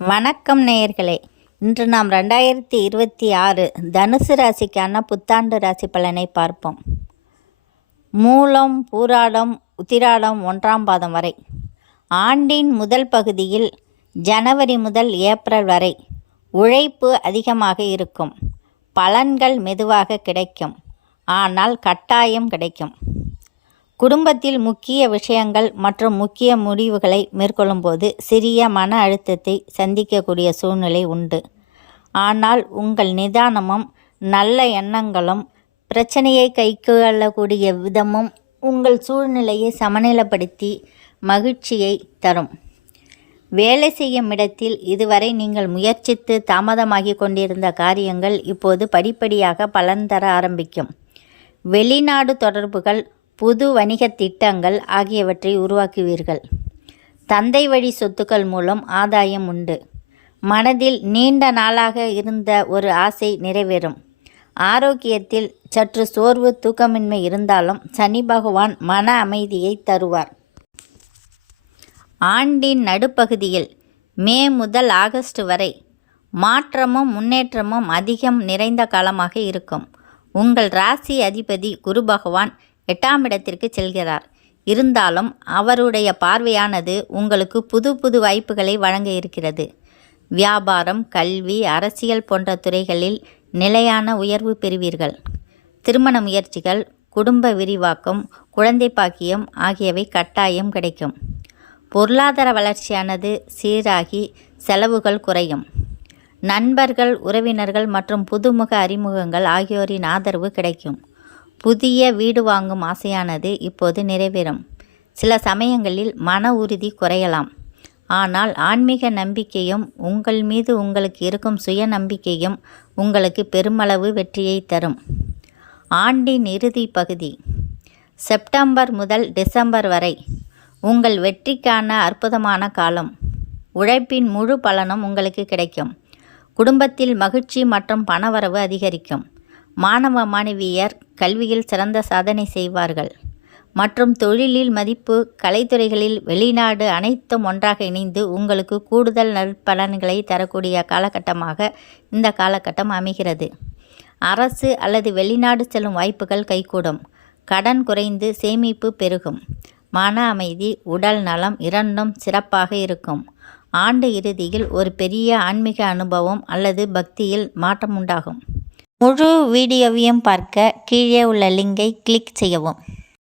வணக்கம் நேயர்களே, இன்று நாம் 2026 தனுசு ராசிக்கான புத்தாண்டு ராசி பலனை பார்ப்போம். மூலம், பூராடம், உத்திராடம் 1ஆம் பாதம் வரை. ஆண்டின் முதல் பகுதியில் ஜனவரி முதல் ஏப்ரல் வரை உழைப்பு அதிகமாக இருக்கும். பலன்கள் மெதுவாக கிடைக்கும், ஆனால் கட்டாயம் கிடைக்கும். குடும்பத்தில் முக்கிய விஷயங்கள் மற்றும் முக்கிய முடிவுகளை மேற்கொள்ளும்போது சிறிய மன அழுத்தத்தை சந்திக்கக்கூடிய சூழ்நிலை உண்டு. ஆனால் உங்கள் நிதானமும் நல்ல எண்ணங்களும் பிரச்சனையை கைக்கொள்ளக்கூடிய விதமும் உங்கள் சூழ்நிலையை சமநிலைப்படுத்தி மகிழ்ச்சியை தரும். வேலை செய்யும் இடத்தில் இதுவரை நீங்கள் முயற்சித்து தாமதமாகி கொண்டிருந்த காரியங்கள் இப்போது படிப்படியாக பலன் தர ஆரம்பிக்கும். வெளிநாடு தொடர்புகள், புது வணிக திட்டங்கள் ஆகியவற்றை உருவாக்குவீர்கள். தந்தை வழி சொத்துக்கள் மூலம் ஆதாயம் உண்டு. மனதில் நீண்ட நாளாக இருந்த ஒரு ஆசை நிறைவேறும். ஆரோக்கியத்தில் சற்று சோர்வு, தூக்கமின்மை இருந்தாலும் சனி பகவான் மன அமைதியை தருவார். ஆண்டின் நடுப்பகுதியில் மே முதல் ஆகஸ்ட் வரை மாற்றமும் முன்னேற்றமும் அதிகம் நிறைந்த காலமாக இருக்கும். உங்கள் ராசி அதிபதி குரு பகவான் 8ஆம் இடத்திற்கு செல்கிறார். இருந்தாலும் அவருடைய பார்வையானது உங்களுக்கு புது புது வாய்ப்புகளை வழங்க இருக்கிறது. வியாபாரம், கல்வி, அரசியல் போன்ற துறைகளில் நிலையான உயர்வு பெறுவீர்கள். திருமண முயற்சிகள், குடும்ப விரிவாக்கம், குழந்தை பாக்கியம் ஆகியவை கட்டாயம் கிடைக்கும். பொருளாதார வளர்ச்சியானது சீராகி செலவுகள் குறையும். நண்பர்கள், உறவினர்கள் மற்றும் புதுமுக அறிமுகங்கள் ஆகியோரின் ஆதரவு கிடைக்கும். புதிய வீடு வாங்கும் ஆசையானது இப்போது நிறைவேறும். சில சமயங்களில் மன உறுதி குறையலாம். ஆனால் ஆன்மீக நம்பிக்கையும் உங்கள் மீது உங்களுக்கு இருக்கும் சுய நம்பிக்கையும் உங்களுக்கு பெருமளவு வெற்றியை தரும். ஆண்டின் இறுதி பகுதி செப்டம்பர் முதல் டிசம்பர் வரை உங்கள் வெற்றிக்கான அற்புதமான காலம். உழைப்பின் முழு பலனும் உங்களுக்கு கிடைக்கும். குடும்பத்தில் மகிழ்ச்சி மற்றும் பணவரவு அதிகரிக்கும். மாணவ மாணவியர் கல்வியில் சிறந்த சாதனை செய்வார்கள். மற்றும் தொழிலில் மதிப்பு, கலைத்துறைகளில் வெளிநாடு அனைத்தும் ஒன்றாக இணைந்து உங்களுக்கு கூடுதல் நற்பலன்களை தரக்கூடிய காலகட்டமாக இந்த காலகட்டம் அமைகிறது. அரசு அல்லது வெளிநாடு செல்லும் வாய்ப்புகள் கைகூடும். கடன் குறைந்து சேமிப்பு பெருகும். மன அமைதி, உடல் நலம் இரண்டும் சிறப்பாக இருக்கும். ஆண்டு இறுதியில் ஒரு பெரிய ஆன்மீக அனுபவம் அல்லது பக்தியில் மாற்றம் உண்டாகும். முழு வீடியோவையும் பார்க்க கீழே உள்ள லிங்கை கிளிக் செய்யவும்.